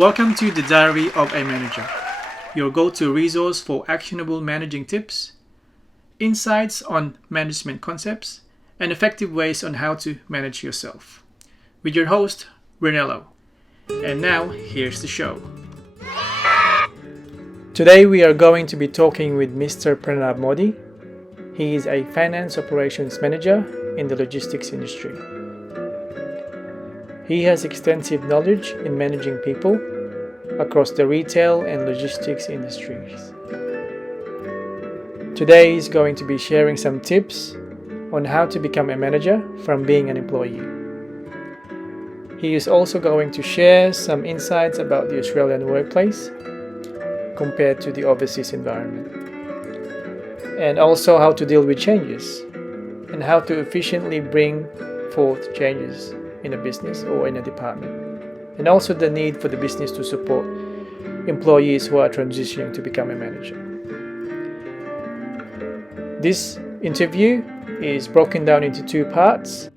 Welcome to the Diary of a Manager, your go-to resource for actionable managing tips, insights on management concepts, and effective ways on how to manage yourself. With your host, Brunello. And now, here's the show. Today we are going to be talking with Mr. Pranav Modi. He is a finance operations manager in the logistics industry. He has extensive knowledge in managing people across the retail and logistics industries. Today he's going to be sharing some tips on how to become a manager from being an employee. He is also going to share some insights about the Australian workplace compared to the overseas environment, and also how to deal with changes and how to efficiently bring forth changes in a business or in a department, and also the need for the business to support employees who are transitioning to become a manager. This interview is broken down into two parts.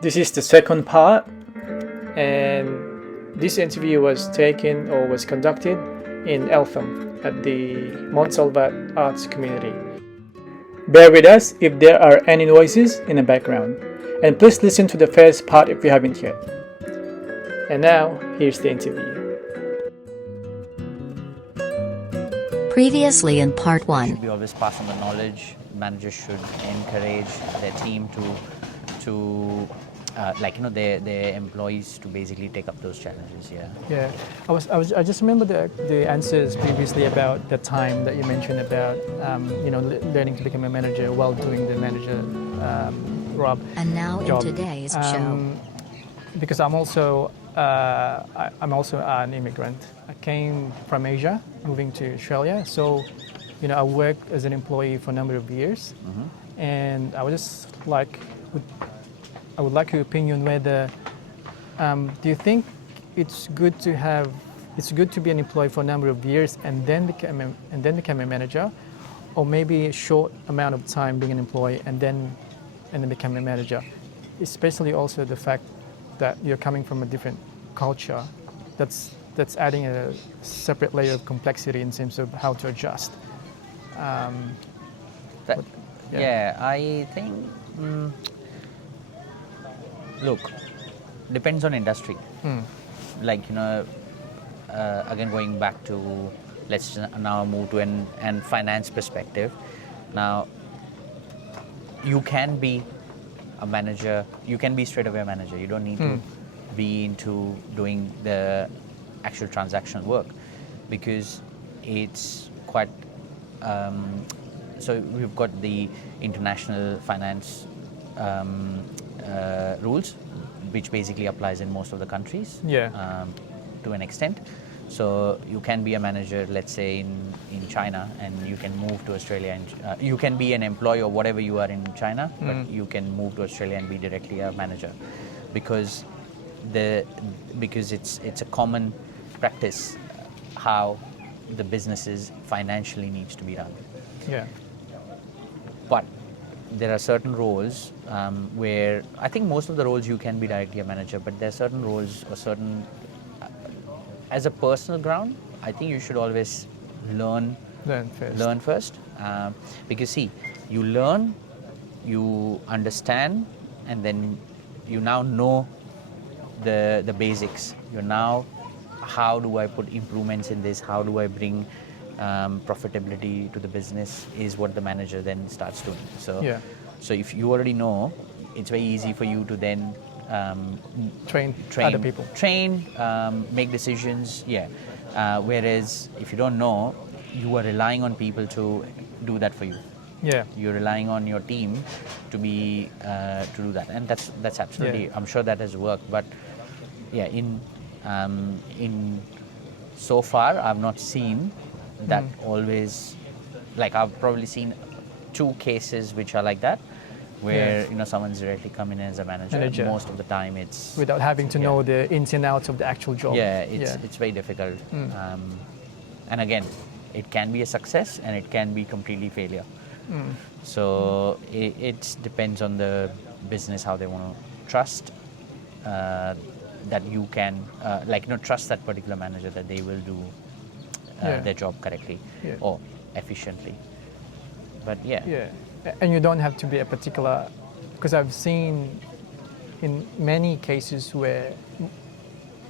This is the second part, and this interview was conducted in Eltham at the Montsalvat Arts Community. Bear with us if there are any noises in the background, and please listen to the first part if you haven't yet. And now, here's the interview. Previously in part 1. Should be always pass on the knowledge. Managers should encourage their team to their employees to basically take up those challenges. Yeah, I just remember the answers previously about the time that you mentioned about learning to become a manager while doing the manager job. And now job. in today's show. Because I'm also an immigrant. I came from Asia, moving to Australia. So, I worked as an employee for a number of years, and I would like your opinion whether do you think it's good to be an employee for a number of years and then become a manager, or maybe a short amount of time being an employee and then become a manager, especially also the fact that you're coming from a different culture, that's adding a separate layer of complexity in terms of how to adjust. I think. Look, depends on industry. Again, going back to, let's now move to an finance perspective. Now, you can be a manager, you can be straight away a manager. You don't need to be into doing the actual transactional work, because it's quite, so we've got the international finance rules, which basically applies in most of the countries to an extent. So you can be a manager, let's say in China, and you can move to Australia, and you can be an employee or whatever you are in China, but you can move to Australia and be directly a manager, because it's a common practice how the businesses financially needs to be run. Yeah. But there are certain roles where I think most of the roles you can be directly a manager, but there are certain roles or certain as a personal ground, I think you should always learn first, because see, you learn, you understand, and then you now know the basics. You now, how do I put improvements in this? How do I bring profitability to the business? Is what the manager then starts doing. So if you already know, it's very easy for you to then train other people. Make decisions. Whereas if you don't know, you are relying on people to do that for you. Yeah. You're relying on your team to be to do that, and that's absolutely. I'm sure that has worked, but in so far I've not seen that always. Like, I've probably seen 2 cases which are like that, where someone's directly come in as a manager. Most of the time it's without having to know the ins and outs of the actual job. It's very difficult. And again, it can be a success and it can be completely failure. So it depends on the business, how they want to trust that you can trust that particular manager that they will do their job correctly or efficiently. But Yeah, and you don't have to be a particular, because I've seen in many cases where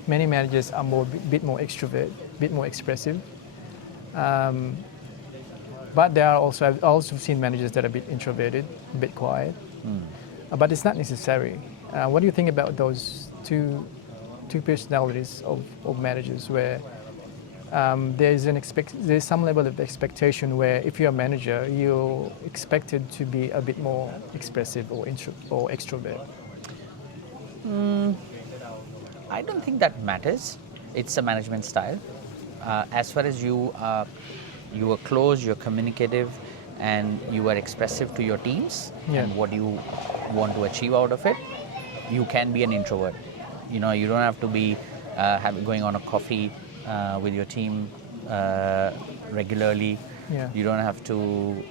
many managers are bit more extrovert, bit more expressive. But there are also, I've also seen managers that are a bit introverted, a bit quiet. But it's not necessary. What do you think about those two personalities of managers where there's some level of expectation where if you're a manager, you're expected to be a bit more expressive or extrovert? I don't think that matters. It's a management style. As far as you are close, you're communicative, and you are expressive to your teams and what you want to achieve out of it, you can be an introvert. You don't have to be going on a coffee with your team regularly. You don't have to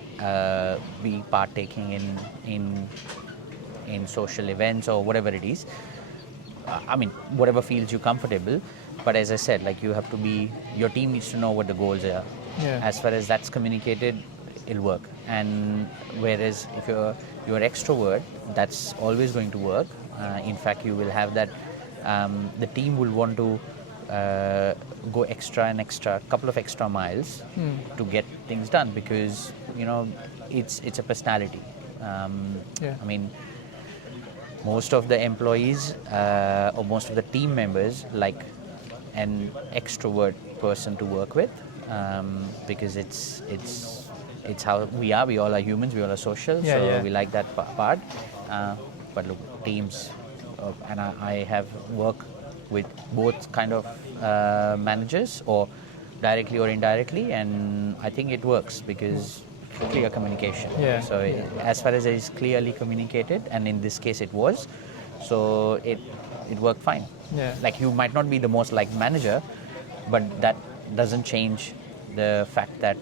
be partaking in social events or whatever it is. Whatever feels you comfortable. But as I said, you have to be, your team needs to know what the goals are. As far as that's communicated, it'll work. And whereas if you're extrovert, that's always going to work. In fact, you will have that, the team will want to go a couple of extra miles to get things done, because it's a personality. Most of the employees or most of the team members like an extrovert person to work with, because it's how we are. We all are humans. We all are social, we like that part. But look, teams, and I have worked with both kind of managers, or directly or indirectly, and I think it works because clear communication. So as far as it is clearly communicated, and in this case it was, so it worked fine. You might not be the most liked manager, but that doesn't change the fact that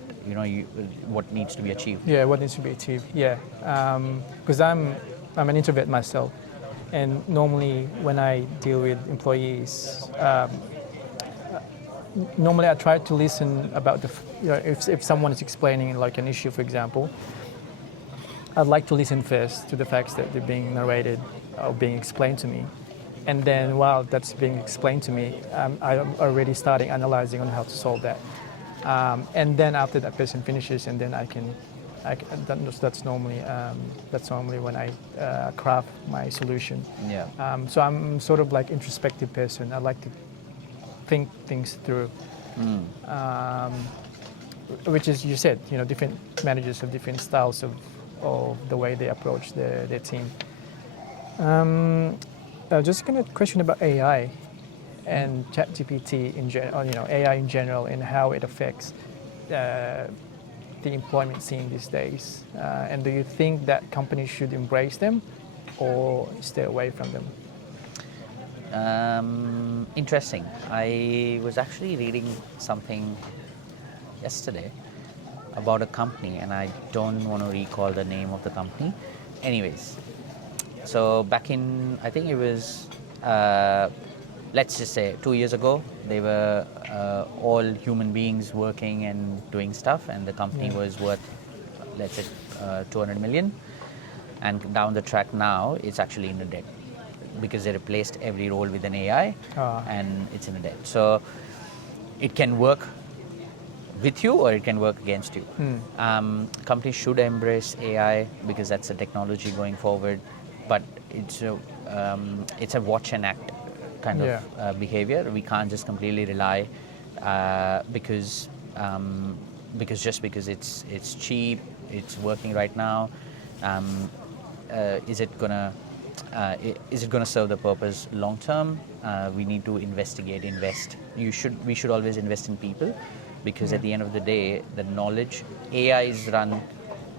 what needs to be achieved. What needs to be achieved. Because I'm an introvert myself, and normally when I deal with employees, normally I try to listen about if someone is explaining an issue, for example, I'd like to listen first to the facts that they're being narrated or being explained to me. And then while that's being explained to me, I'm already starting analyzing on how to solve that. And then after that person finishes, and then that's normally when I craft my solution. So I'm sort of like introspective person. I like to think things through, which is, you said, different managers have different styles of the way they approach their team. Just kind of question about AI and ChatGPT in general, AI in general, and how it affects the employment scene these days. And do you think that companies should embrace them or stay away from them? Interesting. I was actually reading something yesterday about a company, and I don't want to recall the name of the company. Anyways, so back in, I think it was, let's just say 2 years ago, they were all human beings working and doing stuff, and the company was worth, let's say, 200 million. And down the track now, it's actually in the debt, because they replaced every role with an AI, and it's in a debt. So it can work with you or it can work against you. Companies should embrace AI because that's the technology going forward, but it's a watch and act kind of behavior. We can't just completely rely because it's cheap, it's working right now. Is it gonna serve the purpose long term? We need to invest. We should always invest in people, because at the end of the day, the knowledge, AI is run,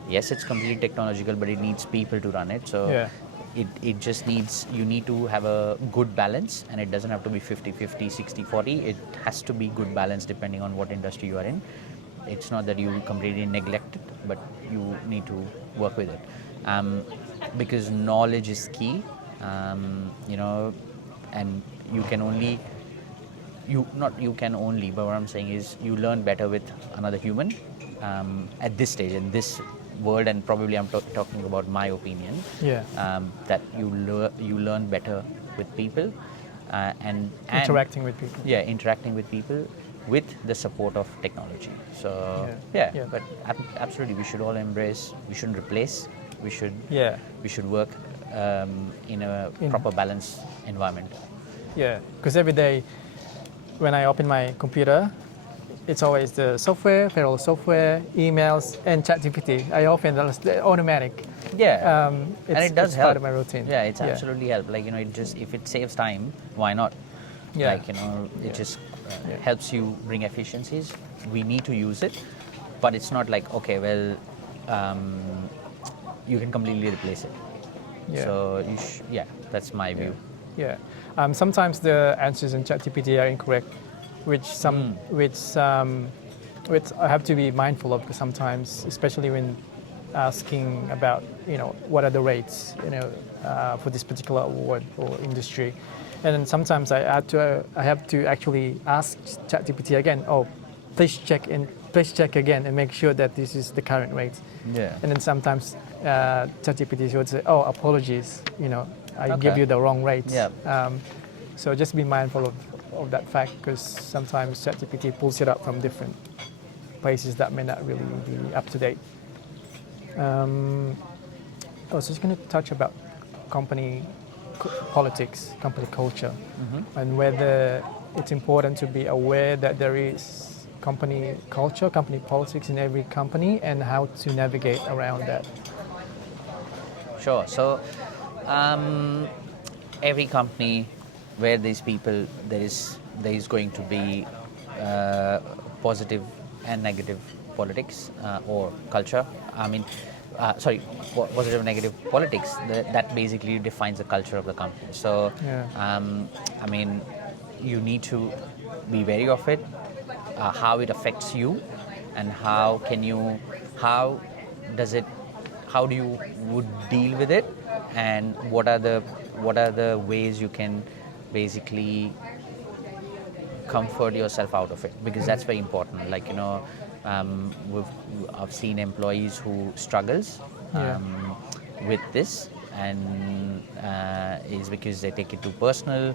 yes, it's completely technological, but it needs people to run it. So it just needs, you need to have a good balance, and it doesn't have to be 50-50, 60-40. It has to be good balance depending on what industry you are in. It's not that you completely neglect it, but you need to work with it. Because knowledge is key, and you can only you can only, but what I'm saying is you learn better with another human at this stage, in this world, and probably I'm talking about my opinion. Yeah. That you learn better with people, and Interacting with people. yeah, interacting with people with the support of technology. So Yeah. but absolutely, we should all embrace. We shouldn't replace. We should Yeah. we should work in a proper balanced environment. Yeah. Because every day when I open my computer, it's always the software, payroll software, emails, and ChatGPT. I open the automatic. Yeah, It's, and it does it's help. part of my routine. Yeah, it's absolutely help. Like, it just, if it saves time, why not? Yeah. Like, it just Yeah. helps you bring efficiencies. We need to use it, but it's not like, okay, well, you can completely replace it. Yeah. So that's my view. Yeah. Sometimes the answers in ChatGPT are incorrect, which I have to be mindful of, because sometimes, especially when asking about what are the rates for this particular award or industry, and then sometimes I have to actually ask ChatGPT again. Oh, please check again and make sure that this is the current rate. Yeah. And then sometimes ChatGPT would say, "Oh, apologies, I give you the wrong rate." Yeah. So just be mindful of that fact, because sometimes ChatGPT pulls it up from different places that may not really be up to date. I was just going to touch about company politics, company culture, and whether it's important to be aware that there is company culture, company politics in every company, and how to navigate around that. Sure. So, every company where these people, there is going to be positive and negative politics or culture. I mean, positive and negative politics. That basically defines the culture of the company. So, I mean, you need to be wary of it, how it affects you, and how do you would deal with it, and what are the ways you can basically comfort yourself out of it, because that's very important. Like, I've seen employees who struggles with this, and is because they take it too personal.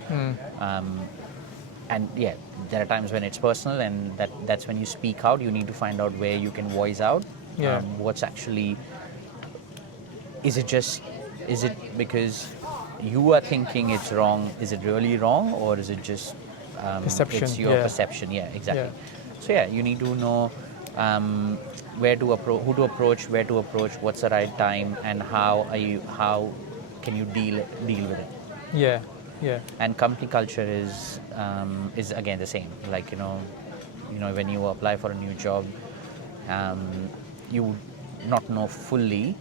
And there are times when it's personal, and that's when you speak out. You need to find out where you can voice out what's actually. Is it because you are thinking it's wrong? Is it really wrong, or is it just Perception? It's your perception. Yeah, exactly. So you need to know where to approach, who to approach, where to approach, what's the right time, and how can you deal with it. Yeah. Yeah. And company culture is again the same. Like, when you apply for a new job, you not know fully,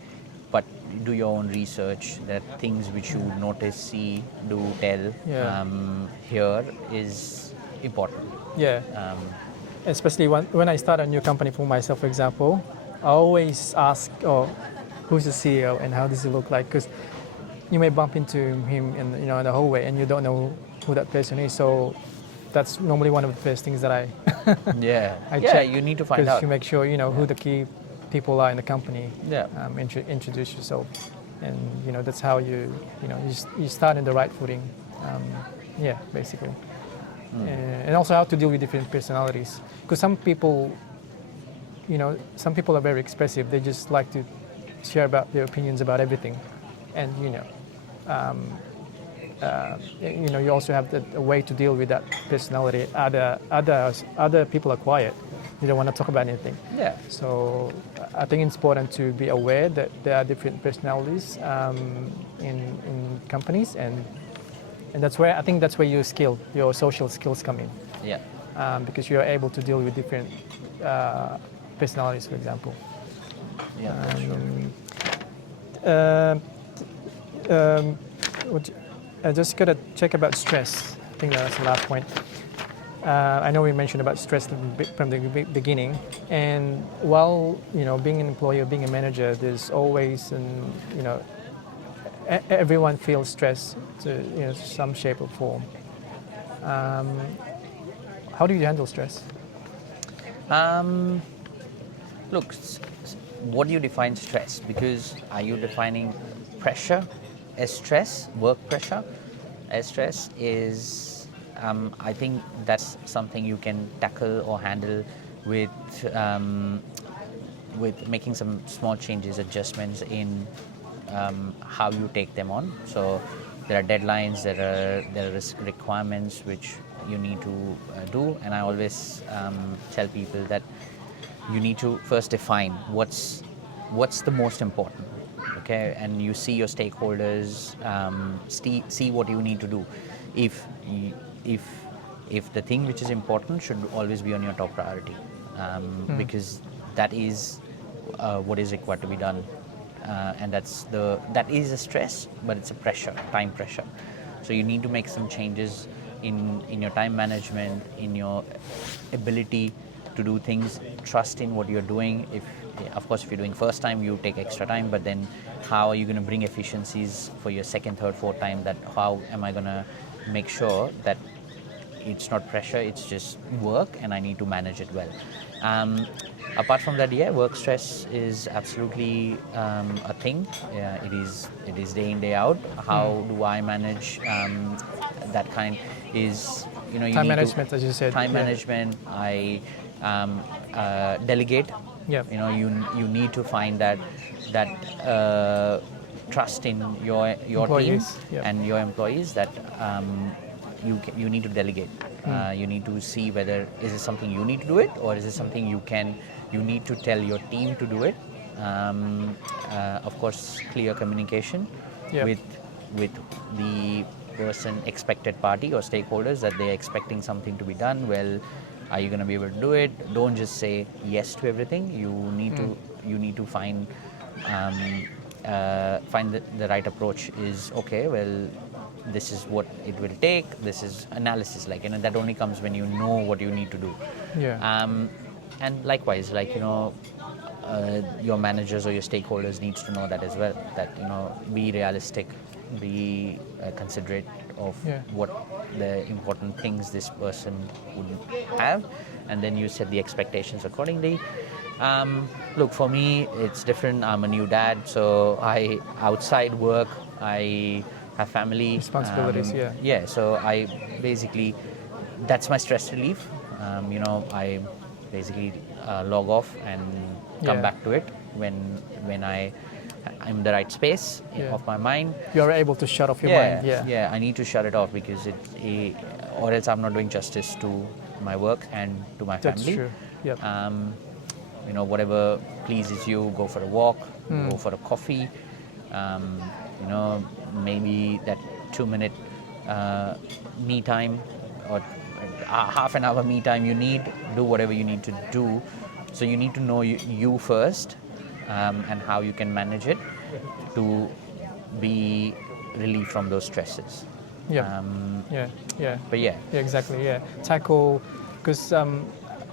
but do your own research. There are things which you notice, see, do, tell. Here is important. Yeah. Especially when I start a new company for myself, for example, I always ask, who's the CEO and how does he look like? Because you may bump into him in the hallway and you don't know who that person is. So that's normally one of the first things that I check. You need to find out. Because you make sure who the key people are in the company. Yeah. Introduce yourself, and that's how you start in the right footing. Basically. And also how to deal with different personalities, because some people are very expressive. They just like to share about their opinions about everything, and you also have a way to deal with that personality. Other people are quiet. You don't want to talk about anything. Yeah. So I think it's important to be aware that there are different personalities in companies, and that's where your social skills come in. Yeah. Because you are able to deal with different personalities, for example. Yeah. I just got to check about stress. I think that's the last point. I know we mentioned about stress from the beginning, and while being an employee or being a manager, there's always everyone feels stress to some shape or form, How do you handle stress? Look, what do you define stress? Because are you defining pressure as stress, work pressure as stress? I think that's something you can tackle or handle with making some small changes, adjustments in how you take them on. So there are deadlines, there are requirements which you need to do, and I always tell people that you need to first define what's the most important, okay, and you see your stakeholders, see what you need to do. If the thing which is important should always be on your top priority, because that is what is required to be done, and that is a stress, but it's a pressure, time pressure. So you need to make some changes in your time management, in your ability to do things, trust in what you're doing. Of course, if you're doing first time, you take extra time, but then how are you going to bring efficiencies for your second, third, fourth time? That how am I going to make sure that it's not pressure, it's just work, and I need to manage it well. Apart from that, work stress is absolutely a thing. It is day in, day out. How do I manage that kind? Is you Time need management, to, as you said. time management. I delegate. Yeah. You need to find that trust in your Employees, team yeah. and your employees, that you need to delegate. You need to see whether is it something you need to do it, or is it something you need to tell your team to do it. Of course, clear communication Yeah. with the person, expected party or stakeholders, that they're expecting something to be done. Well, are you going to be able to do it? Don't just say yes to everything. You need to find the right approach. Is okay, well, this is what it will take. This is analysis, that only comes when you know what you need to do. Yeah. And likewise, your managers or your stakeholders needs to know that as well, that be realistic, be considerate of Yeah. what the important things this person would have, and then you set the expectations accordingly. Look, for me, it's different. I'm a new dad, so outside work, I have family Responsibilities, yeah. So I basically, that's my stress relief. I basically log off and come Yeah. back to it when I'm in the right space Yeah. of my mind. You're able to shut off your mind. Yeah. I need to shut it off, because or else I'm not doing justice to my work and to my That's family. true. Yep. Whatever pleases you, go for a walk, go for a coffee. Maybe that 2-minute me time, or half an hour me time you need, do whatever you need to do. So you need to know you first, and how you can manage it to be relieved from those stresses. Yeah. Yeah. But yeah. Yeah, exactly. Yeah, tackle, because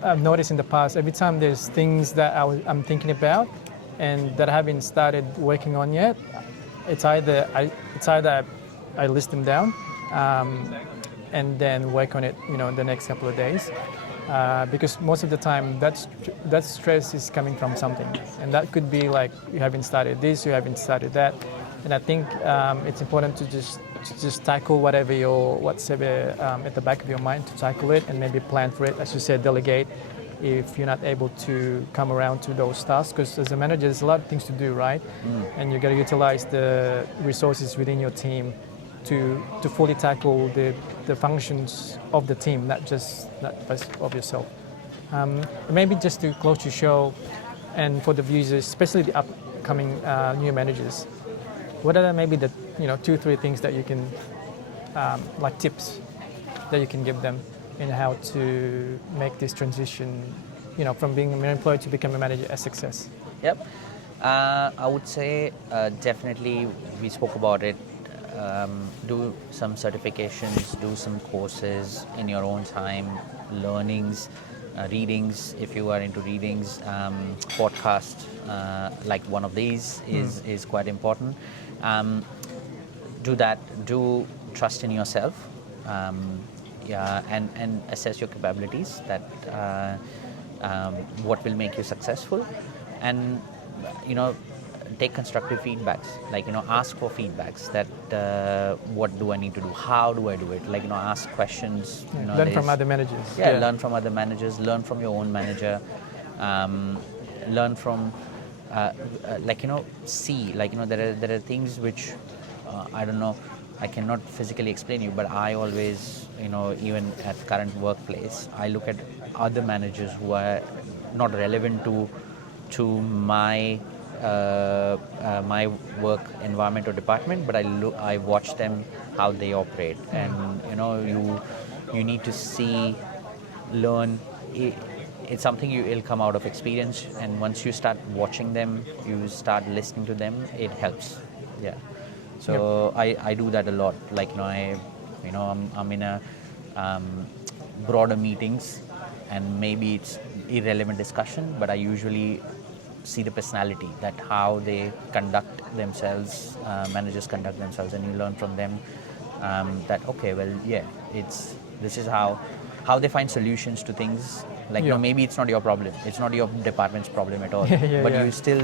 I've noticed in the past, every time there's things that I'm thinking about and that I haven't started working on yet, it's either I list them down and then work on it, the next couple of days, because most of the time that stress is coming from something, and that could be like you haven't started this, you haven't started that, and I think it's important to just tackle what's at the back of your mind, to tackle it and maybe plan for it. As you said, delegate if you're not able to come around to those tasks, because as a manager there's a lot of things to do, right? And you got to utilize the resources within your team to fully tackle the functions of the team, not just of yourself. Maybe just to close the show, and for the viewers, especially the upcoming new managers, what are maybe the 2-3 things that you can like tips that you can give them in how to make this transition, from being an employee to become a manager, a success? Yep. I would say definitely, we spoke about it. Do some certifications, do some courses in your own time, learnings, readings if you are into readings, podcast like one of these is quite important. Do that. Do trust in yourself. and assess your capabilities, that what will make you successful, and you know, take constructive feedbacks, like, you know, ask for feedbacks, that what do I need to do, how do I do it, like, you know, ask questions, you know, Learn from other managers. learn from other managers, learn from your own manager, learn from like, you know, see, like, you know, there are things which I don't know, I cannot physically explain you, but I always, you know, even at current workplace, I look at other managers who are not relevant to my my work environment or department, but I watch them how they operate, and you know, you need to see, learn. It's something it'll come out of experience, and once you start watching them, you start listening to them, it helps. Yeah. So I do that a lot. Like, you know, I'm in a broader meetings, and maybe it's irrelevant discussion, but I usually see the personality, that how they conduct themselves, managers conduct themselves, and you learn from them that, okay, well, yeah, this is how they find solutions to things. Like, you know, maybe it's not your problem, it's not your department's problem at all, but you still,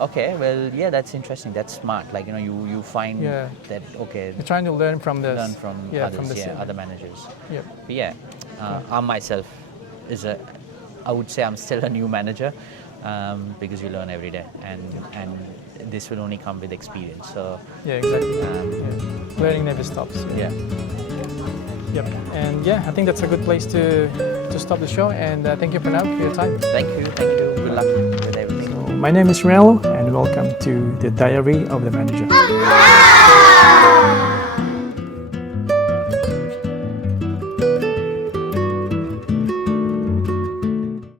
okay, well, yeah, that's interesting, that's smart. Like, you know, you find that, okay, you're trying to learn from this. Learn from others, from the other managers. Yep. But yeah, I myself I would say I'm still a new manager, because you learn every day, and this will only come with experience. So yeah, exactly. Learning never stops. Yeah. Yep. And yeah, I think that's a good place to stop the show. And thank you, Pranav, for your time. Thank you. Good luck with everything. My name is Rel, and welcome to the Diary of the Manager.